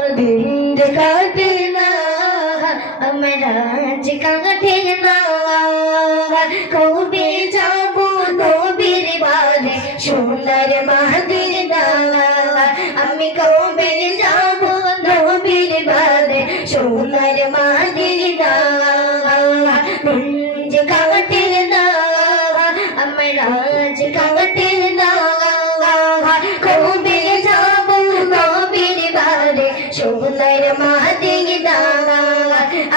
दिन काटना আমরা যে কাটে না কবে যাব নবীর বাড়ি সোনার মদিনা আমি কবে যাব নবীর বাড়ি সোনার মদিনা দিন যে কাটে না আমরা যে কাটে না কবে যাব নবীর বাড়ি সোনার মদিনা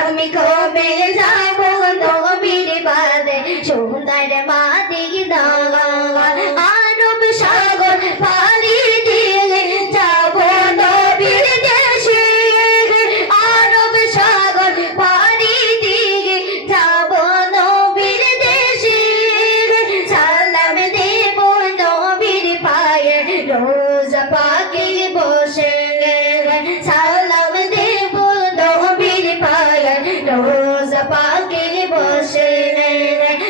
আমি কবে যাব নবীর বাড়ি সোনার মদিনা আরব সাগর পাড়ি দিয়ে যাব নবীর দেশে আরব সাগর পাড়ি দিয়ে যাব নবীর দেশে সালাম দেব নবীর পায়ে রোজা পাকে বসে সালাম দেব নবীর পায়ে রোজা পাকে বসে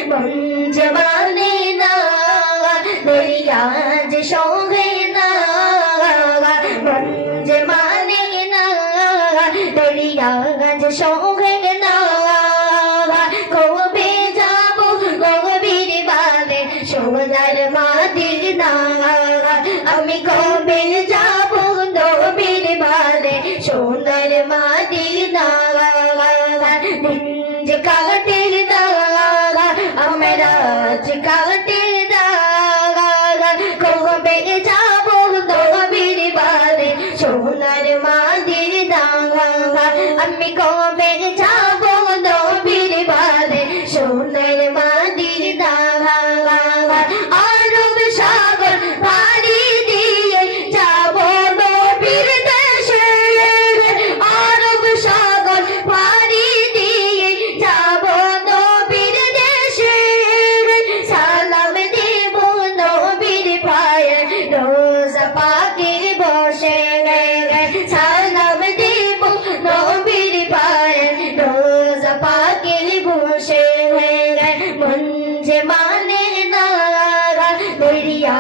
মন জবানে না দরিয়াজ সঙ্গে না মন জবানে না দরিয়াজ সঙ্গে না কবে যাব নবীর বাড়ি সোনার মদিনা আমি কবে যাব নবীর বাড়ি সোনার মদিনা দিন যে কাটে না আমরা যে কাটে না কবে যাব নবীর বাড়ি সোনার মদিনা আমি কবে যাব নবীর বাড়ি সোনার মদিনা আরব সাগর পাড়ি দিয়ে যাব নবীর দেশে আরব সাগর পাড়ি দিয়ে যাব নবীর দেশে সালাম দেব নবীর পায়ে রোজা পাকে বসে সালাম দেব নবীর পায়ে রোজা পাকে বসে মন যে মানে না দরিয়া